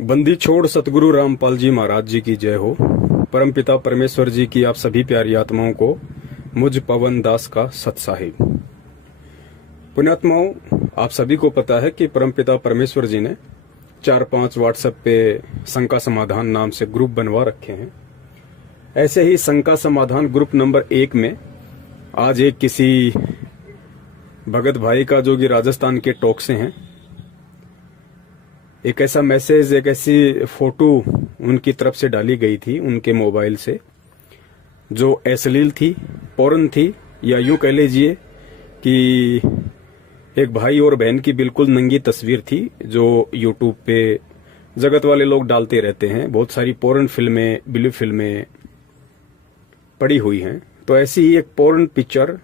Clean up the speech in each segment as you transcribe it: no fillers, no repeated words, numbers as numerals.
बंदी छोड़ सतगुरु रामपाल जी महाराज जी की जय हो। परमपिता परमेश्वर जी की आप सभी प्यारी आत्माओं को मुझ पवन दास का सत्साहिब। पुण्यात्माओं, आप सभी को पता है कि परमपिता परमेश्वर जी ने 4-5 व्हाट्सएप पे शंका समाधान नाम से ग्रुप बनवा रखे हैं। ऐसे ही शंका समाधान ग्रुप नंबर 1 में आज एक किसी भगत भाई का, जो कि राजस्थान के टोंक से हैं, एक ऐसा मैसेज, एक ऐसी फोटो उनकी तरफ से डाली गई थी उनके मोबाइल से, जो अश्लील थी, पोर्न थी, या यूं कह लीजिए कि एक भाई और बहन की बिल्कुल नंगी तस्वीर थी, जो यूट्यूब पे जगत वाले लोग डालते रहते हैं। बहुत सारी पोर्न फिल्में, ब्लू फिल्में पड़ी हुई हैं। तो ऐसी ही एक पोर्न पिक्चर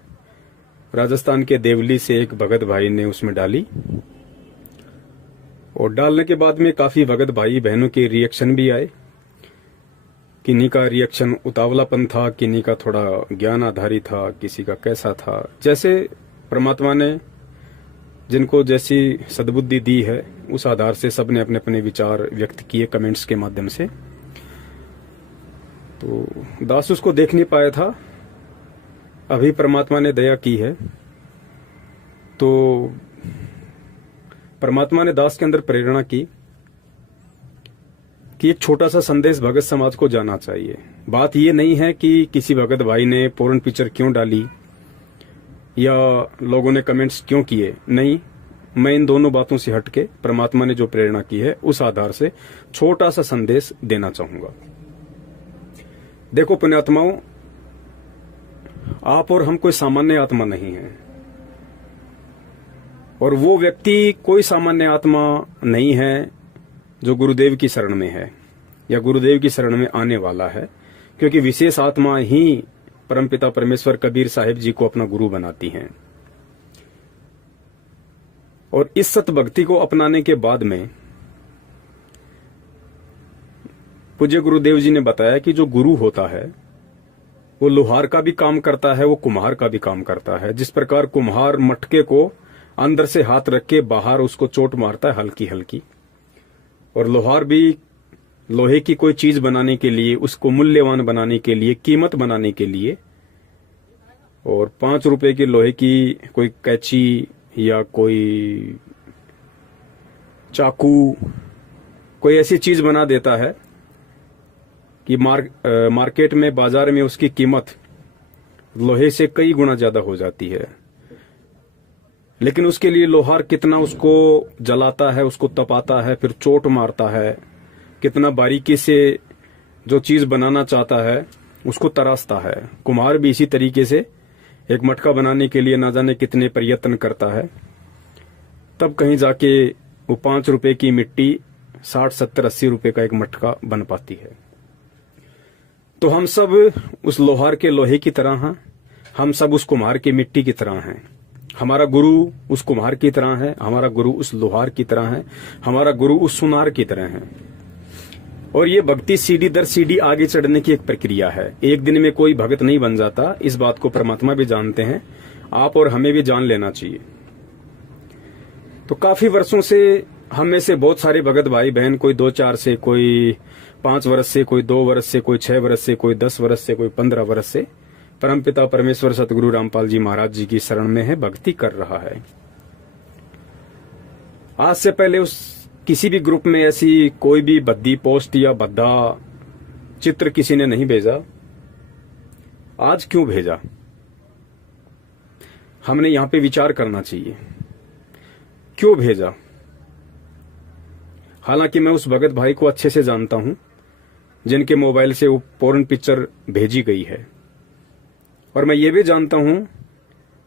राजस्थान के देवली से एक भगत भाई ने उसमें डाली, और डालने के बाद में काफी भगत भाई बहनों के रिएक्शन भी आए। किन्हीं का रिएक्शन उतावलापन था, किन्हीं का थोड़ा ज्ञान आधारित था, किसी का कैसा था। जैसे परमात्मा ने जिनको जैसी सद्बुद्धि दी है, उस आधार से सबने अपने अपने विचार व्यक्त किए कमेंट्स के माध्यम से। तो दास उसको देख नहीं पाया था, अभी परमात्मा ने दया की है। तो परमात्मा ने दास के अंदर प्रेरणा की कि एक छोटा सा संदेश भगत समाज को जाना चाहिए। बात ये नहीं है कि किसी भगत भाई ने पोर्न पिक्चर क्यों डाली या लोगों ने कमेंट्स क्यों किए, नहीं। मैं इन दोनों बातों से हटके परमात्मा ने जो प्रेरणा की है उस आधार से छोटा सा संदेश देना चाहूंगा। देखो पुण्यात्माओं, आप और हम कोई सामान्य आत्मा नहीं है, और वो व्यक्ति कोई सामान्य आत्मा नहीं है जो गुरुदेव की शरण में है या गुरुदेव की शरण में आने वाला है, क्योंकि विशेष आत्मा ही परमपिता परमेश्वर कबीर साहिब जी को अपना गुरु बनाती हैं। और इस सत भक्ति को अपनाने के बाद में पूज्य गुरुदेव जी ने बताया कि जो गुरु होता है वो लोहार का भी काम करता है, वो कुम्हार का भी काम करता है। जिस प्रकार कुम्हार मटके को अंदर से हाथ रख के बाहर उसको चोट मारता है हल्की हल्की, और लोहार भी लोहे की कोई चीज बनाने के लिए, उसको मूल्यवान बनाने के लिए, कीमत बनाने के लिए, और 5 रुपए की लोहे की कोई कैंची या कोई चाकू, कोई ऐसी चीज बना देता है कि मार्केट में, बाजार में उसकी कीमत लोहे से कई गुना ज्यादा हो जाती है। लेकिन उसके लिए लोहार कितना उसको जलाता है, उसको तपाता है, फिर चोट मारता है, कितना बारीकी से जो चीज बनाना चाहता है उसको तराशता है। कुम्हार भी इसी तरीके से एक मटका बनाने के लिए ना जाने कितने प्रयत्न करता है, तब कहीं जाके वो 5 रुपए की मिट्टी 60, 70, 80 रुपए का एक मटका बन पाती है। तो हम सब उस लोहार के लोहे की तरह हैं, हम सब उस कुम्हार के मिट्टी की तरह हैं। हमारा गुरु उस कुम्हार की तरह है, हमारा गुरु उस लोहार की तरह है, हमारा गुरु उस सुनार की तरह है। और ये भक्ति सीढ़ी दर सीढ़ी आगे चढ़ने की एक प्रक्रिया है। एक दिन में कोई भगत नहीं बन जाता, इस बात को परमात्मा भी जानते हैं, आप और हमें भी जान लेना चाहिए। तो काफी वर्षों से हम में से बहुत सारे भगत भाई बहन, कोई 2-4 से, कोई 5 वर्ष से, कोई 2 वर्ष से, कोई 6 वर्ष से, कोई 10 वर्ष से, कोई 15 वर्ष से परमपिता परमेश्वर सतगुरु रामपाल जी महाराज जी की शरण में है, भक्ति कर रहा है। आज से पहले उस किसी भी ग्रुप में ऐसी कोई भी भद्दी पोस्ट या भद्दा चित्र किसी ने नहीं भेजा। आज क्यों भेजा, हमने यहां पे विचार करना चाहिए, क्यों भेजा। हालांकि मैं उस भगत भाई को अच्छे से जानता हूं जिनके मोबाइल से वो पोर्न पिक्चर भेजी गई है, और मैं ये भी जानता हूं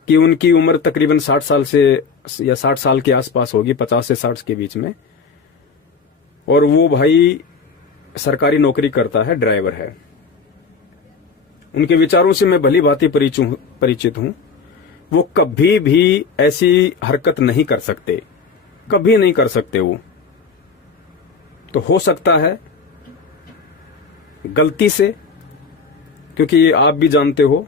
कि उनकी उम्र तकरीबन 60 साल से या 60 साल के आसपास होगी, 50 से 60 के बीच में, और वो भाई सरकारी नौकरी करता है, ड्राइवर है। उनके विचारों से मैं भली भांति परिचित हूं। वो कभी भी ऐसी हरकत नहीं कर सकते, कभी नहीं कर सकते वो। तो हो सकता है गलती से, क्योंकि आप भी जानते हो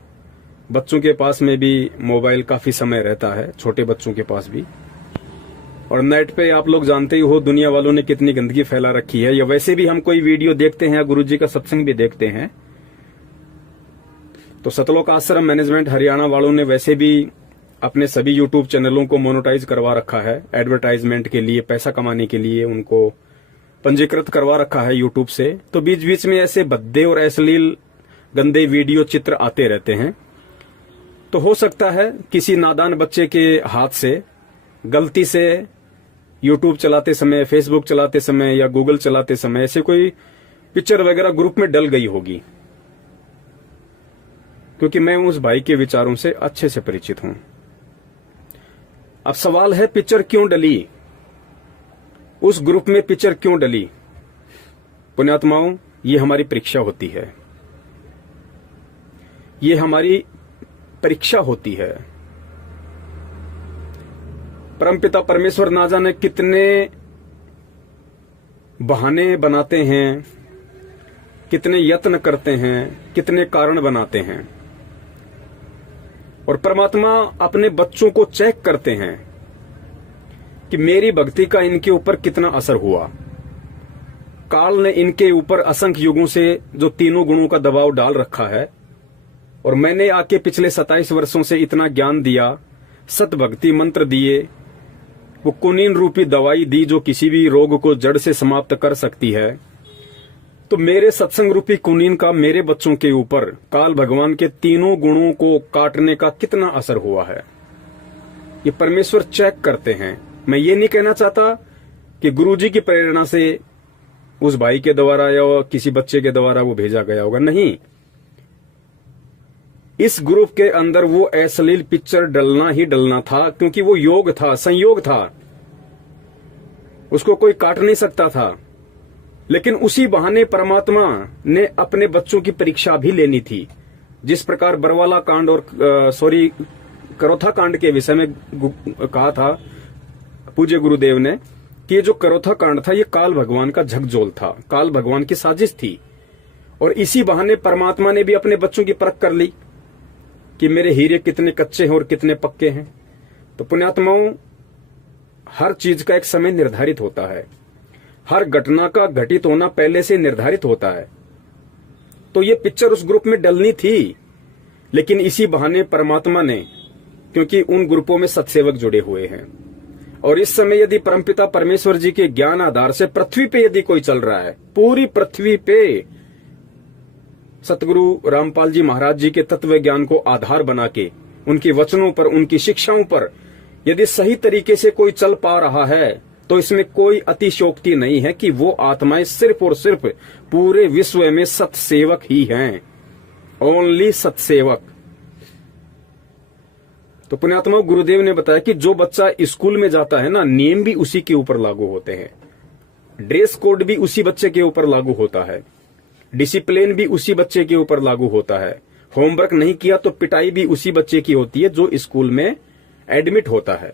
बच्चों के पास में भी मोबाइल काफी समय रहता है, छोटे बच्चों के पास भी। और नेट पे आप लोग जानते ही हो दुनिया वालों ने कितनी गंदगी फैला रखी है, या वैसे भी हम कोई वीडियो देखते हैं, गुरुजी का सत्संग भी देखते हैं, तो सतलोक आश्रम मैनेजमेंट हरियाणा वालों ने वैसे भी अपने सभी यूट्यूब चैनलों को मोनेटाइज करवा रखा है, एडवर्टाइजमेंट के लिए, पैसा कमाने के लिए उनको पंजीकृत करवा रखा है यूट्यूब से। तो बीच बीच में ऐसे भद्दे और अश्लील गंदे वीडियो चित्र आते रहते हैं। तो हो सकता है किसी नादान बच्चे के हाथ से गलती से यूट्यूब चलाते समय, फेसबुक चलाते समय या गूगल चलाते समय ऐसे कोई पिक्चर वगैरह ग्रुप में डल गई होगी, क्योंकि मैं उस भाई के विचारों से अच्छे से परिचित हूं। अब सवाल है पिक्चर क्यों डली, उस ग्रुप में पिक्चर क्यों डली? पुण्यात्माओं, ये हमारी परीक्षा होती है, ये हमारी परीक्षा होती है। परमपिता परमेश्वर ना जाने कितने बहाने बनाते हैं, कितने यत्न करते हैं, कितने कारण बनाते हैं, और परमात्मा अपने बच्चों को चेक करते हैं कि मेरी भक्ति का इनके ऊपर कितना असर हुआ। काल ने इनके ऊपर असंख्य युगों से जो तीनों गुणों का दबाव डाल रखा है, और मैंने आके पिछले 27 वर्षों से इतना ज्ञान दिया, सत भक्ति मंत्र दिए, वो कुनीन रूपी दवाई दी जो किसी भी रोग को जड़ से समाप्त कर सकती है। तो मेरे सत्संग रूपी कुनीन का मेरे बच्चों के ऊपर काल भगवान के तीनों गुणों को काटने का कितना असर हुआ है, ये परमेश्वर चेक करते हैं। मैं ये नहीं कहना चाहता कि गुरुजी की प्रेरणा से उस भाई के द्वारा या किसी बच्चे के द्वारा वो भेजा गया होगा, नहीं। इस ग्रुप के अंदर वो अश्लील पिक्चर डलना ही डलना था, क्योंकि वो योग था, संयोग था, उसको कोई काट नहीं सकता था। लेकिन उसी बहाने परमात्मा ने अपने बच्चों की परीक्षा भी लेनी थी। जिस प्रकार बरवाला कांड और करोथा कांड के विषय में कहा था पूज्य गुरुदेव ने कि ये जो करोथा कांड था ये काल भगवान का झकझोल था, काल भगवान की साजिश थी। और इसी बहाने परमात्मा ने भी अपने बच्चों की परख कर ली कि मेरे हीरे कितने कच्चे हैं और कितने पक्के हैं। तो पुण्यात्माओं, हर चीज का एक समय निर्धारित होता है, हर घटना का घटित होना पहले से निर्धारित होता है। तो ये पिक्चर उस ग्रुप में डलनी थी, लेकिन इसी बहाने परमात्मा ने, क्योंकि उन ग्रुपों में सत्सेवक जुड़े हुए हैं, और इस समय यदि परमपिता परमेश्वर जी के ज्ञान आधार से पृथ्वी पे यदि कोई चल रहा है, पूरी पृथ्वी पे सतगुरु रामपाल जी महाराज जी के तत्व ज्ञान को आधार बना के, उनके वचनों पर, उनकी शिक्षाओं पर यदि सही तरीके से कोई चल पा रहा है, तो इसमें कोई अतिशयोक्ति नहीं है कि वो आत्माएं सिर्फ और सिर्फ पूरे विश्व में सत्सेवक ही हैं, ओनली सत्सेवक। तो पुण्यात्मा, गुरुदेव ने बताया कि जो बच्चा स्कूल में जाता है ना, नियम भी उसी के ऊपर लागू होते हैं, ड्रेस कोड भी उसी बच्चे के ऊपर लागू होता है, डिसिप्लिन भी उसी बच्चे के ऊपर लागू होता है, होमवर्क नहीं किया तो पिटाई भी उसी बच्चे की होती है जो स्कूल में एडमिट होता है।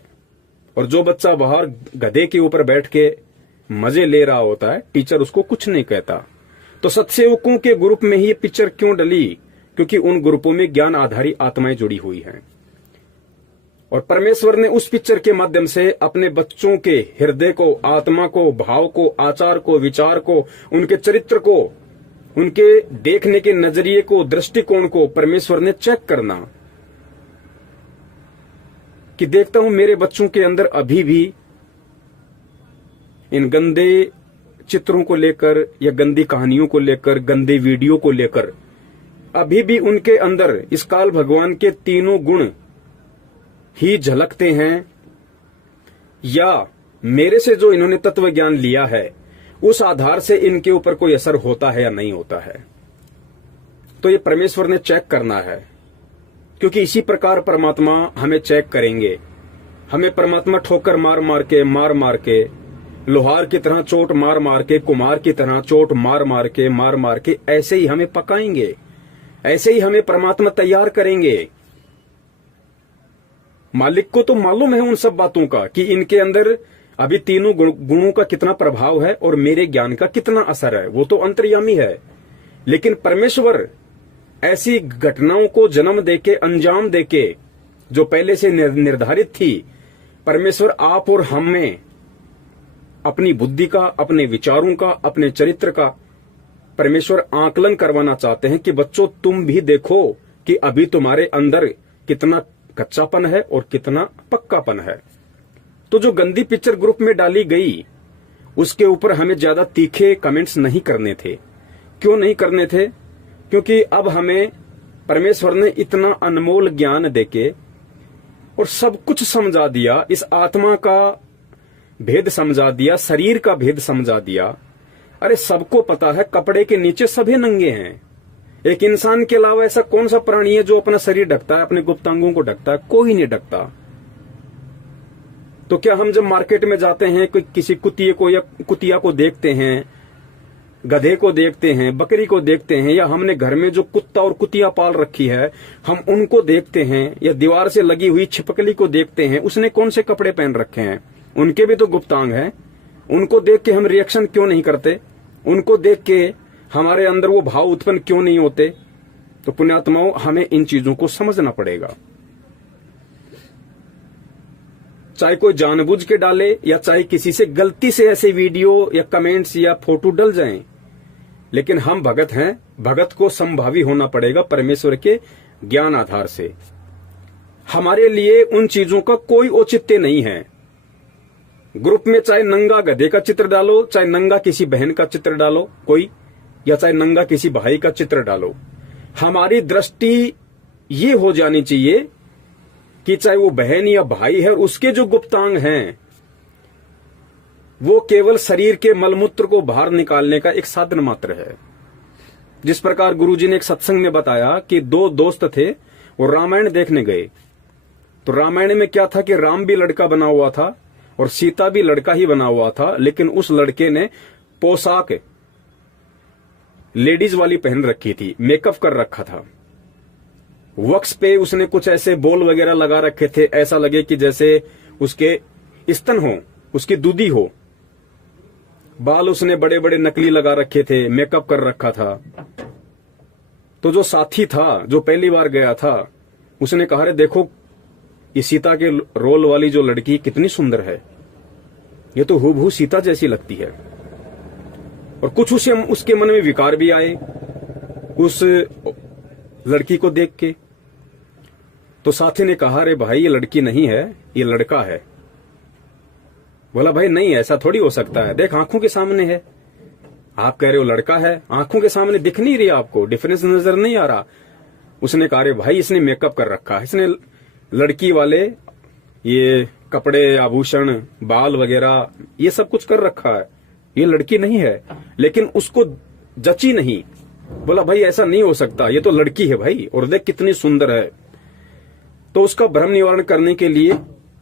और जो बच्चा बाहर गधे के ऊपर बैठ के मजे ले रहा होता है, टीचर उसको कुछ नहीं कहता। तो सत्सेवकों के ग्रुप में ही ये पिक्चर क्यों डली? क्योंकि उन ग्रुपों में ज्ञान आधारी आत्माएं जुड़ी हुई हैं, और परमेश्वर ने उस पिक्चर के माध्यम से अपने बच्चों के हृदय को, आत्मा को, भाव को, आचार को, विचार को, उनके चरित्र को, उनके देखने के नजरिए को, दृष्टिकोण को परमेश्वर ने चेक करना कि देखता हूं मेरे बच्चों के अंदर अभी भी इन गंदे चित्रों को लेकर या गंदी कहानियों को लेकर, गंदे वीडियो को लेकर अभी भी उनके अंदर इस काल भगवान के तीनों गुण ही झलकते हैं, या मेरे से जो इन्होंने तत्व ज्ञान लिया है उस आधार से इनके ऊपर कोई असर होता है या नहीं होता है। तो ये परमेश्वर ने चेक करना है, क्योंकि इसी प्रकार परमात्मा हमें चेक करेंगे। हमें परमात्मा ठोकर मार मार के लोहार की तरह चोट मार मार के, कुम्हार की तरह चोट मार मार के ऐसे ही हमें पकाएंगे, ऐसे ही हमें परमात्मा तैयार करेंगे। मालिक को तो मालूम है उन सब बातों का कि इनके अंदर अभी तीनों गुणों का कितना प्रभाव है और मेरे ज्ञान का कितना असर है, वो तो अंतर्यामी है। लेकिन परमेश्वर ऐसी घटनाओं को जन्म देके, अंजाम देके, जो पहले से निर्धारित थी, परमेश्वर आप और हम में अपनी बुद्धि का, अपने विचारों का, अपने चरित्र का परमेश्वर आकलन करवाना चाहते हैं कि बच्चों तुम भी देखो कि अभी तुम्हारे अंदर कितना कच्चापन है और कितना पक्कापन है। तो जो गंदी पिक्चर ग्रुप में डाली गई उसके ऊपर हमें ज्यादा तीखे कमेंट्स नहीं करने थे। क्यों नहीं करने थे? क्योंकि अब हमें परमेश्वर ने इतना अनमोल ज्ञान देके और सब कुछ समझा दिया, इस आत्मा का भेद समझा दिया, शरीर का भेद समझा दिया। अरे सबको पता है कपड़े के नीचे सभी नंगे हैं। एक इंसान के अलावा ऐसा कौन सा प्राणी है जो अपना शरीर ढकता है, अपने गुप्तांगों को ढकता है? कोई नहीं ढकता। तो क्या हम जब मार्केट में जाते हैं, कोई किसी कुतिये को या कुतिया को देखते हैं, गधे को देखते हैं, बकरी को देखते हैं, या हमने घर में जो कुत्ता और कुतिया पाल रखी है हम उनको देखते हैं, या दीवार से लगी हुई छिपकली को देखते हैं, उसने कौन से कपड़े पहन रखे हैं? उनके भी तो गुप्तांग हैं। उनको देख के हम रिएक्शन क्यों नहीं करते? उनको देख के हमारे अंदर वो भाव उत्पन्न क्यों नहीं होते? तो पुण्यात्माओं, हमें इन चीजों को समझना पड़ेगा। चाहे कोई जानबूझ के डाले या चाहे किसी से गलती से ऐसे वीडियो या कमेंट्स या फोटो डल जाएं, लेकिन हम भगत हैं, भगत को संभावी होना पड़ेगा परमेश्वर के ज्ञान आधार से। हमारे लिए उन चीजों का कोई औचित्य नहीं है। ग्रुप में चाहे नंगा गधे का चित्र डालो, चाहे नंगा किसी बहन का चित्र डालो कोई, या चाहे नंगा किसी भाई का चित्र डालो, हमारी दृष्टि ये हो जानी चाहिए कि चाहे वो बहन या भाई है, उसके जो गुप्तांग हैं वो केवल शरीर के मलमूत्र को बाहर निकालने का एक साधन मात्र है। जिस प्रकार गुरुजी ने एक सत्संग में बताया कि दो दोस्त थे, वो रामायण देखने गए। तो रामायण में क्या था कि राम भी लड़का बना हुआ था और सीता भी लड़का ही बना हुआ था, लेकिन उस लड़के ने पोशाक लेडीज वाली पहन रखी थी, मेकअप कर रखा था। वक्स पे उसने कुछ ऐसे बोल वगैरह लगा रखे थे, ऐसा लगे कि जैसे उसके स्तन हो, उसकी दूधी हो। बाल उसने बड़े बड़े नकली लगा रखे थे, मेकअप कर रखा था। तो जो साथी था, जो पहली बार गया था, उसने कहा, रे देखो ये सीता के रोल वाली जो लड़की कितनी सुंदर है, ये तो हूबहू सीता जैसी लगती है। और कुछ उसके मन में विकार भी आए उस लड़की को देख के। तो साथी ने कहा, रे भाई ये लड़की नहीं है, ये लड़का है। बोला, भाई नहीं, ऐसा थोड़ी हो सकता है, देख आंखों के सामने है। आप कह रहे हो लड़का है, आंखों के सामने दिख नहीं रही आपको, डिफरेंस नजर नहीं आ रहा। उसने कहा, रे भाई इसने मेकअप कर रखा है, इसने लड़की वाले ये कपड़े, आभूषण, बाल वगैरह ये सब कुछ कर रखा है, ये लड़की नहीं है। लेकिन उसको जची नहीं। बोला, भाई ऐसा नहीं हो सकता, ये तो लड़की है भाई, और देख कितनी सुंदर है। तो उसका भ्रम निवारण करने के लिए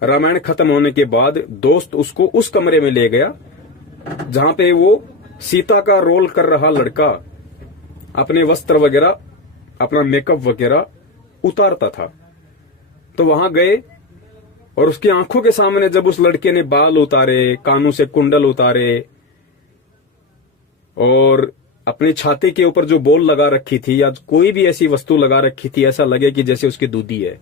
रामायण खत्म होने के बाद दोस्त उसको उस कमरे में ले गया जहां पे वो सीता का रोल कर रहा लड़का अपने वस्त्र वगैरह, अपना मेकअप वगैरह उतारता था। तो वहां गए और उसकी आंखों के सामने जब उस लड़के ने बाल उतारे, कानों से कुंडल उतारे और अपनी छाती के ऊपर जो बोल लगा रखी थी या कोई भी ऐसी वस्तु लगा रखी थी, ऐसा लगे कि जैसे उसकी दूधी है।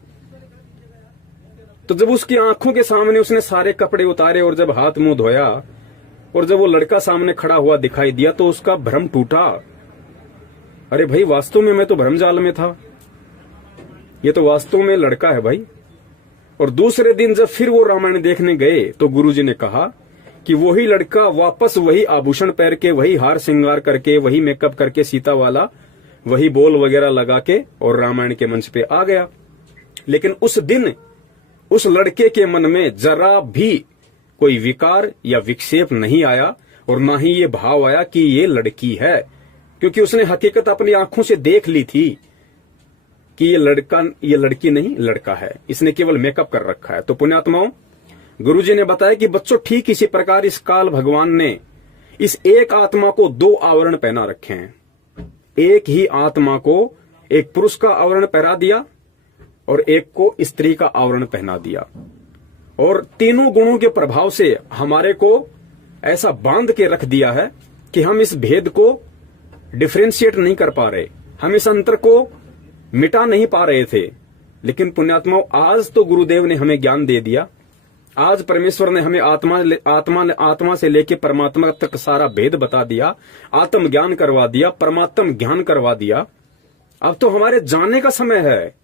तो जब उसकी आंखों के सामने उसने सारे कपड़े उतारे और जब हाथ मुंह धोया और जब वो लड़का सामने खड़ा हुआ दिखाई दिया तो उसका भ्रम टूटा। अरे भाई, वास्तव में मैं तो भ्रमजाल में था, ये तो वास्तव में लड़का है भाई। और दूसरे दिन जब फिर वो रामायण देखने गए तो गुरुजी ने कहा कि वही लड़का वापस वही आभूषण पहन के, वही हार श्रृंगार करके, वही मेकअप करके, सीता वाला वही बोल वगैरह लगा के और रामायण के मंच पे आ गया। लेकिन उस दिन उस लड़के के मन में जरा भी कोई विकार या विक्षेप नहीं आया और ना ही ये भाव आया कि ये लड़की है, क्योंकि उसने हकीकत अपनी आंखों से देख ली थी कि ये लड़की नहीं, लड़का है, इसने केवल मेकअप कर रखा है। तो पुण्यात्माओं, गुरुजी ने बताया कि बच्चों ठीक इसी प्रकार इस काल भगवान ने इस एक आत्मा को दो आवरण पहना रखे हैं। एक ही आत्मा को एक पुरुष का आवरण पहना दिया और एक को स्त्री का आवरण पहना दिया, और तीनों गुणों के प्रभाव से हमारे को ऐसा बांध के रख दिया है कि हम इस भेद को डिफरेंशिएट नहीं कर पा रहे, हम इस अंतर को मिटा नहीं पा रहे थे। लेकिन पुण्यात्माओं, आज तो गुरुदेव ने हमें ज्ञान दे दिया आज परमेश्वर ने हमें आत्मा से लेके परमात्मा तक सारा भेद बता दिया, आत्म ज्ञान करवा दिया, परमात्म ज्ञान करवा दिया। अब तो हमारे जानने का समय है।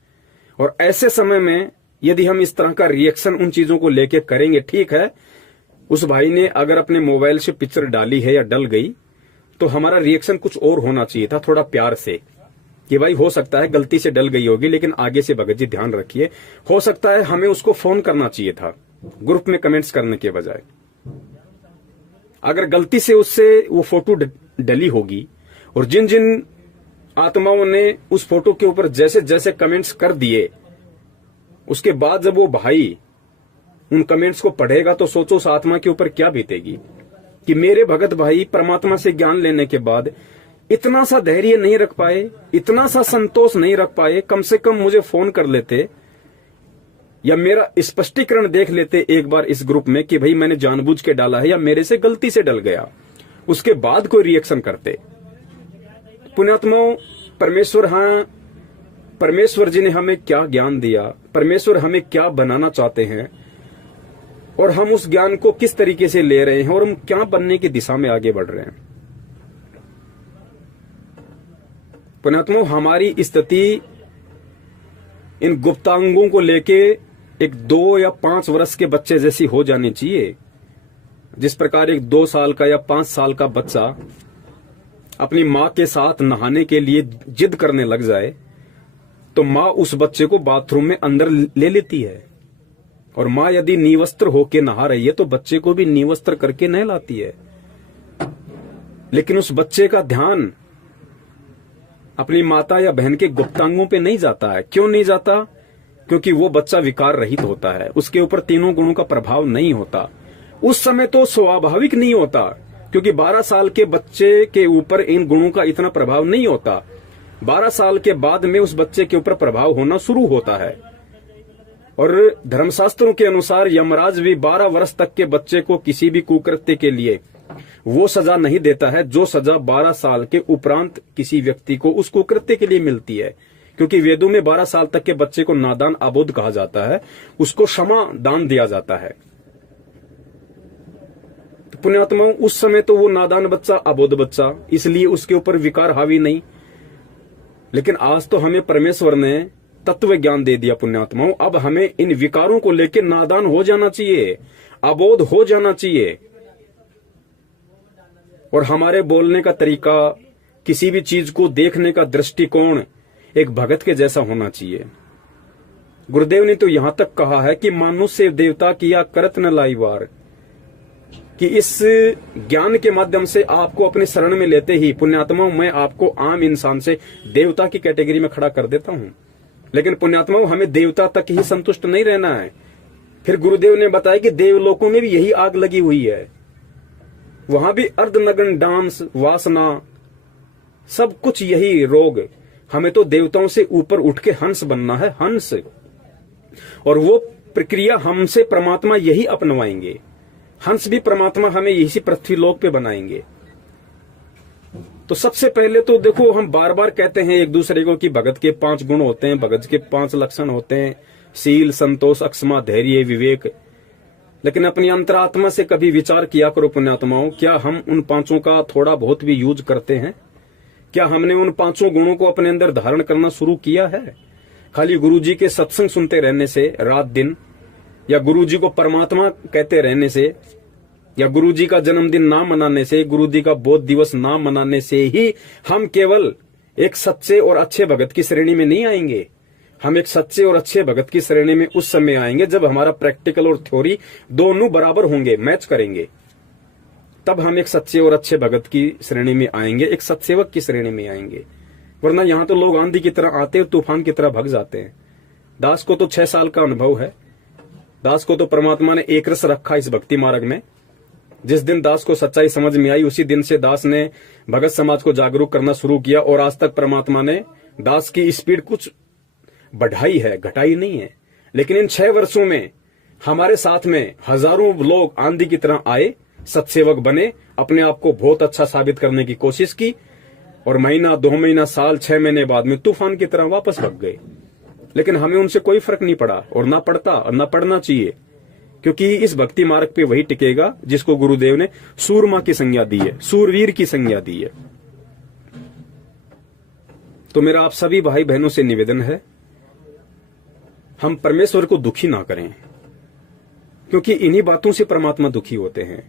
और ऐसे समय में यदि हम इस तरह का रिएक्शन उन चीजों को लेके करेंगे, ठीक है, उस भाई ने अगर अपने मोबाइल से पिक्चर डाली है या डल गई, तो हमारा रिएक्शन कुछ और होना चाहिए था, थोड़ा प्यार से, कि भाई हो सकता है गलती से डल गई होगी, लेकिन आगे से भगत जी ध्यान रखिए। हो सकता है हमें उसको फोन करना चाहिए था, ग्रुप में कमेंट्स करने के बजाय। अगर गलती से उससे वो फोटो डली होगी, और जिन जिन आत्माओं ने उस फोटो के ऊपर जैसे जैसे कमेंट्स कर दिए, उसके बाद जब वो भाई उन कमेंट्स को पढ़ेगा, तो सोचो उस आत्मा के ऊपर क्या बीतेगी कि मेरे भगत भाई परमात्मा से ज्ञान लेने के बाद इतना सा धैर्य नहीं रख पाए, इतना सा संतोष नहीं रख पाए, कम से कम मुझे फोन कर लेते या मेरा स्पष्टीकरण देख लेते एक बार इस ग्रुप में कि भाई मैंने जानबूझ के डाला है या मेरे से गलती से डल गया, उसके बाद कोई रिएक्शन करते। पुण्यात्माओं, परमेश्वर जी ने हमें क्या ज्ञान दिया, परमेश्वर हमें क्या बनाना चाहते हैं, और हम उस ज्ञान को किस तरीके से ले रहे हैं, और हम क्या बनने की दिशा में आगे बढ़ रहे हैं। पुण्यात्माओं, हमारी स्थिति इन गुप्तांगों को लेके एक 2 या 5 वर्ष के बच्चे जैसी हो जानी चाहिए। जिस प्रकार एक 2 साल का या 5 साल का बच्चा अपनी माँ के साथ नहाने के लिए जिद करने लग जाए, तो माँ उस बच्चे को बाथरूम में अंदर ले लेती है, और माँ यदि निवस्त्र होके नहा रही है तो बच्चे को भी निवस्त्र करके नहलाती है। लेकिन उस बच्चे का ध्यान अपनी माता या बहन के गुप्तांगों पे नहीं जाता है। क्यों नहीं जाता? क्योंकि वो बच्चा विकार रहित होता है, उसके ऊपर तीनों गुणों का प्रभाव नहीं होता। उस समय तो स्वाभाविक नहीं होता, क्योंकि 12 साल के बच्चे के ऊपर इन गुणों का इतना प्रभाव नहीं होता। 12 साल के बाद में उस बच्चे के ऊपर प्रभाव होना शुरू होता है। और धर्मशास्त्रों के अनुसार यमराज भी 12 वर्ष तक के बच्चे को किसी भी कुकृत्य के लिए वो सजा नहीं देता है जो सजा 12 साल के उपरांत किसी व्यक्ति को उस कुकृत्य के लिए मिलती है। क्योंकि वेदों में 12 साल तक के बच्चे को नादान अबोध कहा जाता है, उसको क्षमा दान दिया जाता है। तो पुण्यात्माओं, उस समय तो वो नादान बच्चा, अबोध बच्चा, इसलिए उसके ऊपर विकार हावी नहीं। लेकिन आज तो हमें परमेश्वर ने तत्व ज्ञान दे दिया पुण्यात्माओं। अब हमें इन विकारों को लेकर नादान हो जाना चाहिए, अबोध हो जाना चाहिए, और हमारे बोलने का तरीका, किसी भी चीज को देखने का दृष्टिकोण एक भगत के जैसा होना चाहिए। गुरुदेव ने तो यहां तक कहा है कि मानुष्य देवता किया करत न लाइवार, कि इस ज्ञान के माध्यम से आपको अपने शरण में लेते ही पुण्यात्माओं मैं आपको आम इंसान से देवता की कैटेगरी में खड़ा कर देता हूं। लेकिन पुण्यात्माओं, हमें देवता तक ही संतुष्ट नहीं रहना है। फिर गुरुदेव ने बताया कि देवलोकों में भी यही आग लगी हुई है, वहां भी अर्धनग्न डांस, वासना, सब कुछ यही रोग। हमें तो देवताओं से ऊपर उठ के हंस बनना है, हंस। और वो प्रक्रिया हमसे परमात्मा यही अपनवाएंगे। हंस भी परमात्मा हमें यही पृथ्वी लोक पे बनाएंगे। तो सबसे पहले तो देखो, हम बार बार कहते हैं एक दूसरे को कि भगत के 5 गुण होते हैं, भगत के 5 लक्षण होते हैं, शील, संतोष, अक्षमा, धैर्य, विवेक। लेकिन अपनी अंतरात्मा से कभी विचार किया करो पुण्यात्माओं, क्या हम उन 5 का थोड़ा बहुत भी यूज करते हैं? क्या हमने उन 5 गुणों को अपने अंदर धारण करना शुरू किया है? खाली गुरुजी के सत्संग सुनते रहने से रात दिन, या गुरुजी को परमात्मा कहते रहने से, या गुरुजी का जन्मदिन ना मनाने से, गुरुजी का बोध दिवस ना मनाने से ही हम केवल एक सच्चे और अच्छे भगत की श्रेणी में नहीं आएंगे। हम एक सच्चे और अच्छे भगत की श्रेणी में उस समय आएंगे जब हमारा प्रैक्टिकल और थ्योरी दोनों बराबर होंगे, मैच करेंगे। तब हम एक सच्चे और अच्छे भगत की श्रेणी में आएंगे, एक सत्सेवक की श्रेणी में आएंगे। वरना यहां तो लोग आंधी की तरह आते और तूफान की तरह भग जाते हैं। दास को तो 6 साल का अनुभव है। दास को तो परमात्मा ने एक रस रखा इस भक्ति मार्ग में। जिस दिन दास को सच्चाई समझ में आई, उसी दिन से दास ने भगत समाज को जागरूक करना शुरू किया, और आज तक परमात्मा ने दास की स्पीड कुछ बढ़ाई है, घटाई नहीं है। लेकिन इन 6 वर्षों में हमारे साथ में हजारों लोग आंधी की तरह आए, सत्सेवक बने, अपने आप को बहुत अच्छा साबित करने की कोशिश की, और महीना, 2 महीना, साल, 6 महीने बाद में तूफान की तरह वापस भग गए। लेकिन हमें उनसे कोई फर्क नहीं पड़ा, और ना पड़ता और ना पड़ना चाहिए, क्योंकि इस भक्ति मार्ग पे वही टिकेगा जिसको गुरुदेव ने सूरमा की संज्ञा दी है, सूरवीर की संज्ञा दी है। तो मेरा आप सभी भाई बहनों से निवेदन है, हम परमेश्वर को दुखी ना करें, क्योंकि इन्हीं बातों से परमात्मा दुखी होते हैं।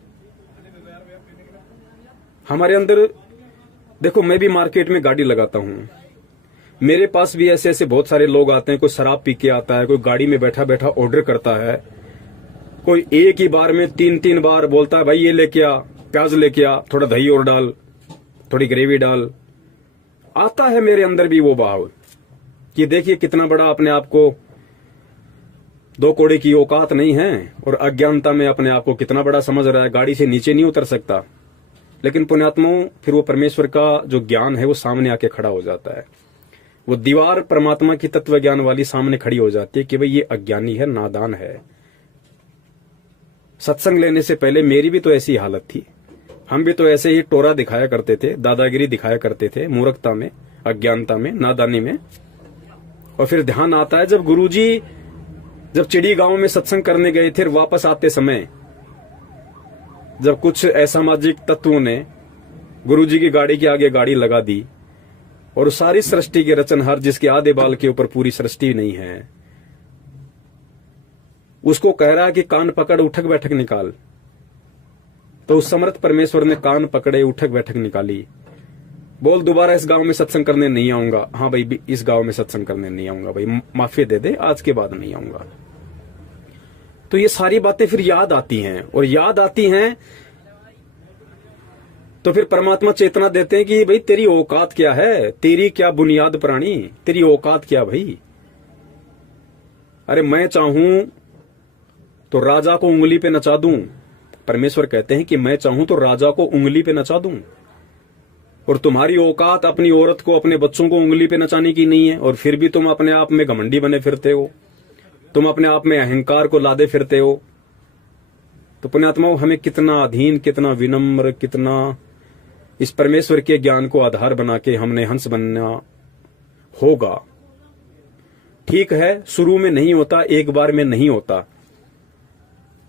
हमारे अंदर देखो, मैं भी मार्केट में गाड़ी लगाता हूं, मेरे पास भी ऐसे ऐसे बहुत सारे लोग आते हैं। कोई शराब पी के आता है, कोई गाड़ी में बैठा बैठा ऑर्डर करता है, कोई एक ही बार में 3-3 बार बोलता है भाई ये लेके आ, प्याज लेके आ, थोड़ा दही और डाल, थोड़ी ग्रेवी डाल। आता है मेरे अंदर भी वो भाव कि देखिए कितना बड़ा अपने आप को, 2 कौड़े की औकात नहीं है और अज्ञानता में अपने आप को कितना बड़ा समझ रहा है, गाड़ी से नीचे नहीं उतर सकता। लेकिन पुण्यात्माओं, फिर वो परमेश्वर का जो ज्ञान है वो सामने आके खड़ा हो जाता है। वो दीवार परमात्मा की तत्व ज्ञान वाली सामने खड़ी हो जाती है कि भाई ये अज्ञानी है, नादान है। सत्संग लेने से पहले मेरी भी तो ऐसी हालत थी, हम भी तो ऐसे ही टोरा दिखाया करते थे, दादागिरी दिखाया करते थे, मूर्खता में, अज्ञानता में, नादानी में। और फिर ध्यान आता है जब गुरुजी जब चिड़ी गांव में सत्संग करने गए थे, वापस आते समय जब कुछ असामाजिक तत्वों ने गुरुजी की गाड़ी के आगे गाड़ी लगा दी और सारी सृष्टि के रचनहार जिसके आधे बाल के ऊपर पूरी सृष्टि नहीं है, उसको कह रहा है कि कान पकड़ उठक बैठक निकाल। तो उस समर्थ परमेश्वर ने कान पकड़े, उठक बैठक निकाली। बोल दोबारा इस गांव में सत्संग करने नहीं आऊंगा। हाँ भाई, इस गांव में सत्संग करने नहीं आऊंगा भाई, माफी दे दे, आज के बाद नहीं आऊंगा। तो ये सारी बातें फिर याद आती हैं, और याद आती हैं तो फिर परमात्मा चेतना देते हैं कि भाई तेरी औकात क्या है, तेरी क्या बुनियाद प्राणी, तेरी औकात क्या भाई। अरे मैं चाहूं तो राजा को उंगली पे नचा दूं। परमेश्वर कहते हैं कि मैं चाहूं तो राजा को उंगली पे नचा दूं, और तुम्हारी औकात अपनी औरत को, अपने बच्चों को उंगली पे नचाने की नहीं है, और फिर भी तुम अपने आप में घमंडी बने फिरते हो, तुम अपने आप में अहंकार को लादे फिरते हो। तो पुण्यात्माओं, हमें कितना अधीन, कितना विनम्र, कितना इस परमेश्वर के ज्ञान को आधार बना के हमने हंस बनना होगा। ठीक है, शुरू में नहीं होता, एक बार में नहीं होता।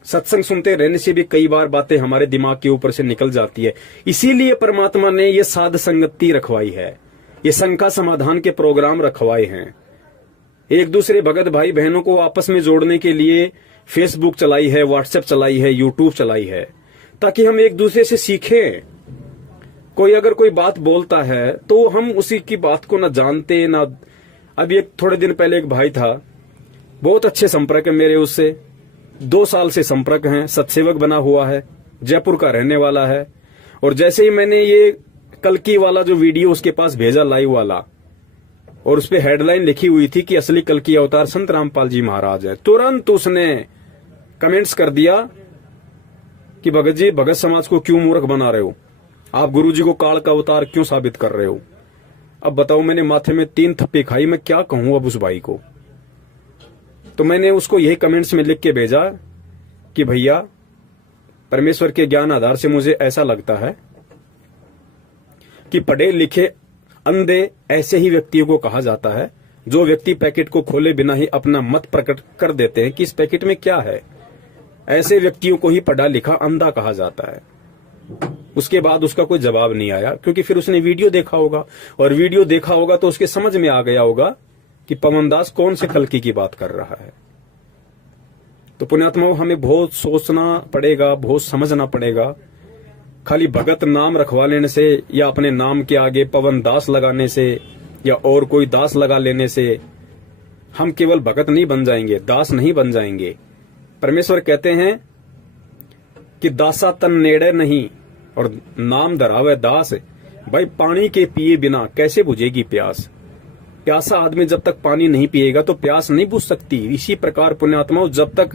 सत्संग सुनते रहने से भी कई बार बातें हमारे दिमाग के ऊपर से निकल जाती है। इसीलिए परमात्मा ने ये साध संगति रखवाई है, ये शंका समाधान के प्रोग्राम रखवाए हैं। एक दूसरे भगत भाई बहनों को आपस में जोड़ने के लिए फेसबुक चलाई है, व्हाट्सएप चलाई है, यूट्यूब चलाई है, ताकि हम एक दूसरे से सीखें। कोई अगर कोई बात बोलता है तो हम उसी की बात को ना जानते ना। अभी एक थोड़े दिन पहले एक भाई था, बहुत अच्छे संपर्क है मेरे उससे, 2 साल से संपर्क हैं, सत्सेवक बना हुआ है, जयपुर का रहने वाला है। और जैसे ही मैंने ये कल्कि वाला जो वीडियो उसके पास भेजा, लाइव वाला, और उस पे हेडलाइन लिखी हुई थी कि असली कल्कि अवतार संत रामपाल जी महाराज है, तुरंत उसने कमेंट्स कर दिया कि भगत जी, भगत समाज को क्यों मूर्ख बना रहे हो, आप गुरुजी को काल का अवतार क्यों साबित कर रहे हो। अब बताओ, मैंने माथे में 3 थप्पी खाई, मैं क्या कहूं अब उस भाई को। तो मैंने उसको यही कमेंट्स में लिख के भेजा कि भैया, परमेश्वर के ज्ञान आधार से मुझे ऐसा लगता है कि पढ़े लिखे अंधे ऐसे ही व्यक्तियों को कहा जाता है जो व्यक्ति पैकेट को खोले बिना ही अपना मत प्रकट कर देते हैं कि इस पैकेट में क्या है। ऐसे व्यक्तियों को ही पढ़ा लिखा अंधा कहा जाता है। उसके बाद उसका कोई जवाब नहीं आया, क्योंकि फिर उसने वीडियो देखा होगा, और वीडियो देखा होगा तो उसके समझ में आ गया होगा कि पवनदास कौन से कल्कि की बात कर रहा है। तो पुण्यात्माओं, हमें बहुत सोचना पड़ेगा, बहुत समझना पड़ेगा। खाली भगत नाम रखवा लेने से या अपने नाम के आगे पवन दास लगाने से या और कोई दास लगा लेने से हम केवल भगत नहीं बन जाएंगे, दास नहीं बन जाएंगे। परमेश्वर कहते हैं कि दासा तन नेड़े नहीं और नाम धरावे दास। भाई, पानी के पिए बिना कैसे बुझेगी प्यास। प्यासा आदमी जब तक पानी नहीं पिएगा तो प्यास नहीं बुझ सकती। इसी प्रकार पुण्यात्माओं, जब तक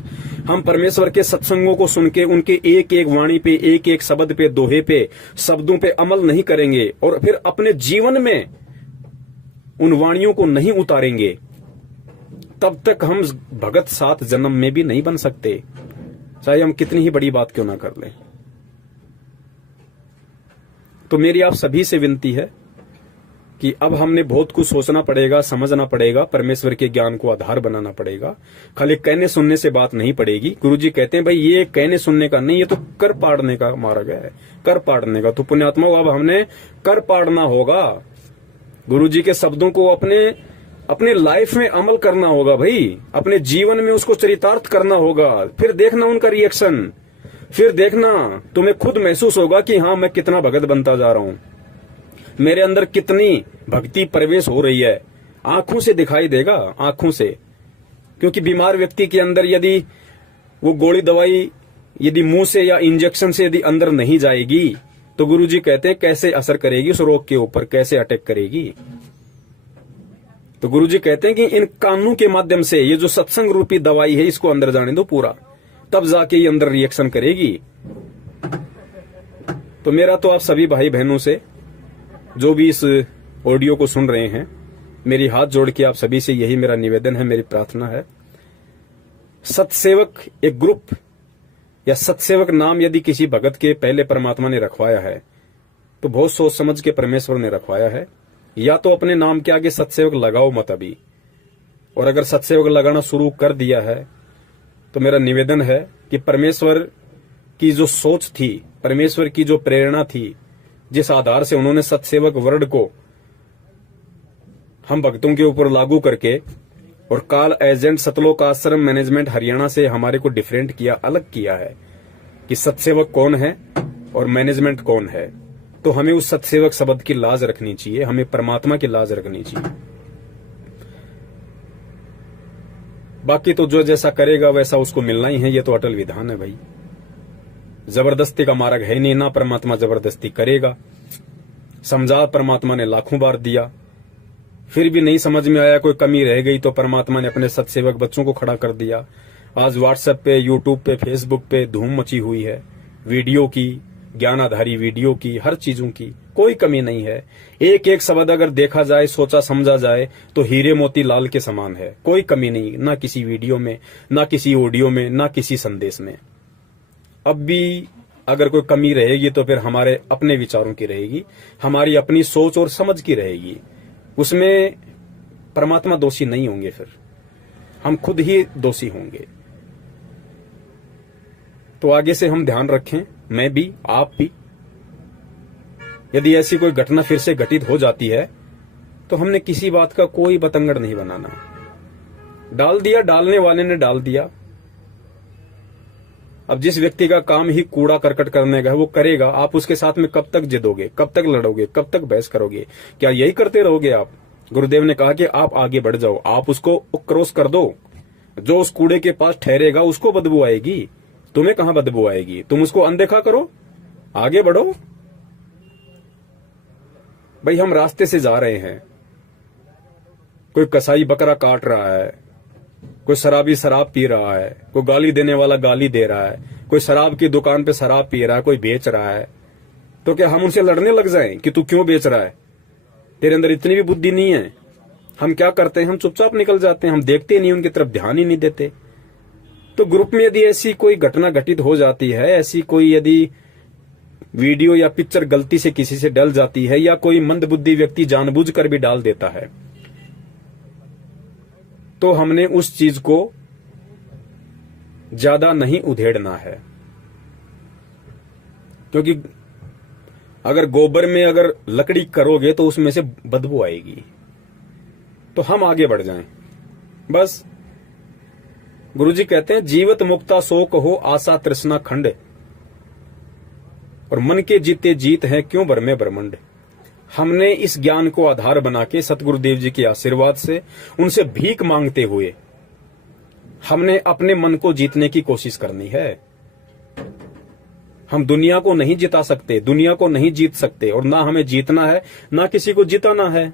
हम परमेश्वर के सत्संगों को सुन के उनके एक एक वाणी पे, एक एक शब्द पे, दोहे पे, शब्दों पे अमल नहीं करेंगे और फिर अपने जीवन में उन वाणियों को नहीं उतारेंगे, तब तक हम भगत 7 जन्म में भी नहीं बन सकते, चाहे हम कितनी ही बड़ी बात क्यों ना कर लें। तो मेरी आप सभी से विनती है कि अब हमने बहुत कुछ सोचना पड़ेगा, समझना पड़ेगा, परमेश्वर के ज्ञान को आधार बनाना पड़ेगा। खाली कहने सुनने से बात नहीं पड़ेगी। गुरुजी कहते हैं भाई ये कहने सुनने का नहीं, ये तो कर पाड़ने का मार्ग है, कर पाड़ने का। तो पुण्यात्मा अब हमने कर पाड़ना होगा, गुरुजी के शब्दों को अपने लाइफ में अमल करना होगा भाई, अपने जीवन में उसको चरितार्थ करना होगा। फिर देखना उनका रिएक्शन, फिर देखना तुम्हें खुद महसूस होगा कि हाँ मैं कितना भगत बनता जा रहा हूं, मेरे अंदर कितनी भक्ति प्रवेश हो रही है। आंखों से दिखाई देगा, आंखों से। क्योंकि बीमार व्यक्ति के अंदर यदि वो गोली दवाई यदि मुंह से या इंजेक्शन से यदि अंदर नहीं जाएगी तो गुरुजी कहते हैं कैसे असर करेगी उस रोग के ऊपर, कैसे अटैक करेगी। तो गुरुजी कहते हैं कि इन कानों के माध्यम से ये जो सत्संग रूपी दवाई है इसको अंदर जाने दो पूरा, तब जाके ये अंदर रिएक्शन करेगी। तो मेरा तो आप सभी भाई बहनों से जो भी इस ऑडियो को सुन रहे हैं, मेरी हाथ जोड़ के आप सभी से यही मेरा निवेदन है, मेरी प्रार्थना है। सतसेवक एक ग्रुप या सतसेवक नाम यदि किसी भगत के पहले परमात्मा ने रखवाया है तो बहुत सोच समझ के परमेश्वर ने रखवाया है। या तो अपने नाम के आगे सतसेवक लगाओ मत अभी, और अगर सतसेवक लगाना शुरू कर दिया है तो मेरा निवेदन है कि परमेश्वर की जो सोच थी, परमेश्वर की जो प्रेरणा थी, जिस आधार से उन्होंने सतसेवक वर्ड को हम भक्तों के ऊपर लागू करके और काल एजेंट सतलोक आश्रम मैनेजमेंट हरियाणा से हमारे को डिफरेंट किया, अलग किया है कि सतसेवक कौन है और मैनेजमेंट कौन है। तो हमें उस सतसेवक शब्द की लाज रखनी चाहिए, हमें परमात्मा की लाज रखनी चाहिए। बाकी तो जो जैसा करेगा वैसा उसको मिलना ही है, ये तो अटल विधान है भाई। जबरदस्ती का मार्ग है नहीं, ना परमात्मा जबरदस्ती करेगा। समझा परमात्मा ने लाखों बार दिया, फिर भी नहीं समझ में आया, कोई कमी रह गई तो परमात्मा ने अपने सतसेवक बच्चों को खड़ा कर दिया। आज व्हाट्सएप पे, यूट्यूब पे, फेसबुक पे धूम मची हुई है, वीडियो की, ज्ञानाधारी वीडियो की, हर चीजों की कोई कमी नहीं है। एक एक शब्द अगर देखा जाए, सोचा समझा जाए तो हीरे मोती लाल के समान है, कोई कमी नहीं, ना किसी वीडियो में, ना किसी ऑडियो में, ना किसी संदेश में। अब भी अगर कोई कमी रहेगी तो फिर हमारे अपने विचारों की रहेगी, हमारी अपनी सोच और समझ की रहेगी। उसमें परमात्मा दोषी नहीं होंगे, फिर हम खुद ही दोषी होंगे। तो आगे से हम ध्यान रखें, मैं भी, आप भी। यदि ऐसी कोई घटना फिर से घटित हो जाती है तो हमने किसी बात का कोई बतंगड़ नहीं बनाना। डाल दिया, डालने वाले ने डाल दिया। अब जिस व्यक्ति का काम ही कूड़ा करकट करने का है वो करेगा, आप उसके साथ में कब तक जिदोगे, कब तक लड़ोगे, कब तक बहस करोगे? क्या यही करते रहोगे आप? गुरुदेव ने कहा कि आप आगे बढ़ जाओ, आप उसको क्रॉस कर दो। जो उस कूड़े के पास ठहरेगा उसको बदबू आएगी, तुम्हें कहां बदबू आएगी? तुम उसको अनदेखा करो, आगे बढ़ो। भाई हम रास्ते से जा रहे हैं, कोई कसाई बकरा काट रहा है, कोई शराबी शराब पी रहा है, कोई गाली देने वाला गाली दे रहा है, कोई शराब की दुकान पे शराब पी रहा है, कोई बेच रहा है, तो क्या हम उनसे लड़ने लग जाएं कि तू क्यों बेच रहा है? तेरे अंदर इतनी भी बुद्धि नहीं है। हम क्या करते हैं, हम चुपचाप निकल जाते हैं, हम देखते नहीं, उनकी तरफ ध्यान ही नहीं देते। तो ग्रुप में यदि ऐसी कोई घटना घटित हो जाती है, ऐसी कोई यदि वीडियो या पिक्चर गलती से किसी से डल जाती है, या कोई मंदबुद्धि व्यक्ति जानबूझकर भी डाल देता है, तो हमने उस चीज को ज्यादा नहीं उधेड़ना है। क्योंकि अगर गोबर में अगर लकड़ी करोगे तो उसमें से बदबू आएगी। तो हम आगे बढ़ जाएं बस। गुरुजी कहते हैं जीवत मुक्ता शोक हो आशा तृष्णा खंड, और मन के जीते जीत है क्यों भर में ब्रह्मंड। हमने इस ज्ञान को आधार बना के सतगुरुदेव जी के आशीर्वाद से, उनसे भीख मांगते हुए हमने अपने मन को जीतने की कोशिश करनी है। हम दुनिया को नहीं जिता सकते, दुनिया को नहीं जीत सकते, और ना हमें जीतना है, ना किसी को जिताना है।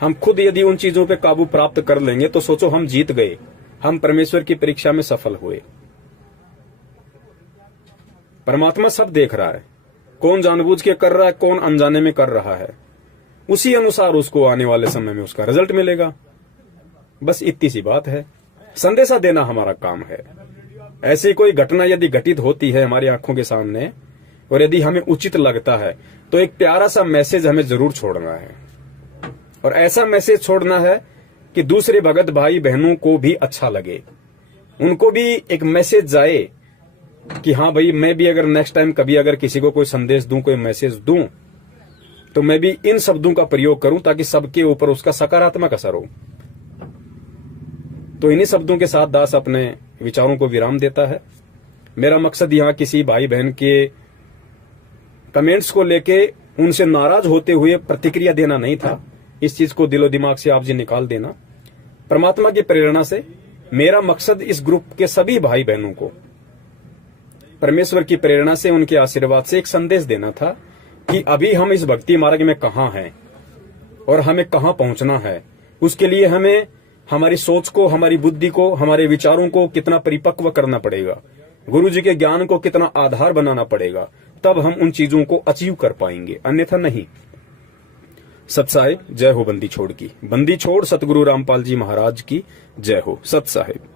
हम खुद यदि उन चीजों पे काबू प्राप्त कर लेंगे तो सोचो हम जीत गए, हम परमेश्वर की परीक्षा में सफल हुए। परमात्मा सब देख रहा है, कौन जानबूझ के कर रहा है, कौन अनजाने में कर रहा है, उसी अनुसार उसको आने वाले समय में उसका रिजल्ट मिलेगा। बस इतनी सी बात है, संदेशा देना हमारा काम है। ऐसी कोई घटना यदि घटित होती है हमारी आंखों के सामने, और यदि हमें उचित लगता है तो एक प्यारा सा मैसेज हमें जरूर छोड़ना है, और ऐसा मैसेज छोड़ना है कि दूसरे भगत भाई बहनों को भी अच्छा लगे, उनको भी एक मैसेज जाए कि हाँ भाई, मैं भी अगर नेक्स्ट टाइम कभी अगर किसी को कोई संदेश दूं, कोई मैसेज दूं, तो मैं भी इन शब्दों का प्रयोग करूं ताकि सबके ऊपर उसका सकारात्मक असर हो। तो इन्हीं शब्दों के साथ दास अपने विचारों को विराम देता है। मेरा मकसद यहां किसी भाई बहन के कमेंट्स को लेके उनसे नाराज होते हुए प्रतिक्रिया देना नहीं था। इस चीज को दिलो दिमाग से आप जी निकाल देना। परमात्मा की प्रेरणा से मेरा मकसद इस ग्रुप के सभी भाई बहनों को परमेश्वर की प्रेरणा से, उनके आशीर्वाद से एक संदेश देना था कि अभी हम इस भक्ति मार्ग में कहां हैं और हमें कहां पहुंचना है। उसके लिए हमें हमारी सोच को, हमारी बुद्धि को, हमारे विचारों को कितना परिपक्व करना पड़ेगा, गुरु जी के ज्ञान को कितना आधार बनाना पड़ेगा, तब हम उन चीजों को अचीव कर पाएंगे, अन्यथा नहीं। सत साहिब, जय हो बंदी छोड़ की। बंदी छोड़ सतगुरु रामपाल जी महाराज की जय हो। सत साहिब।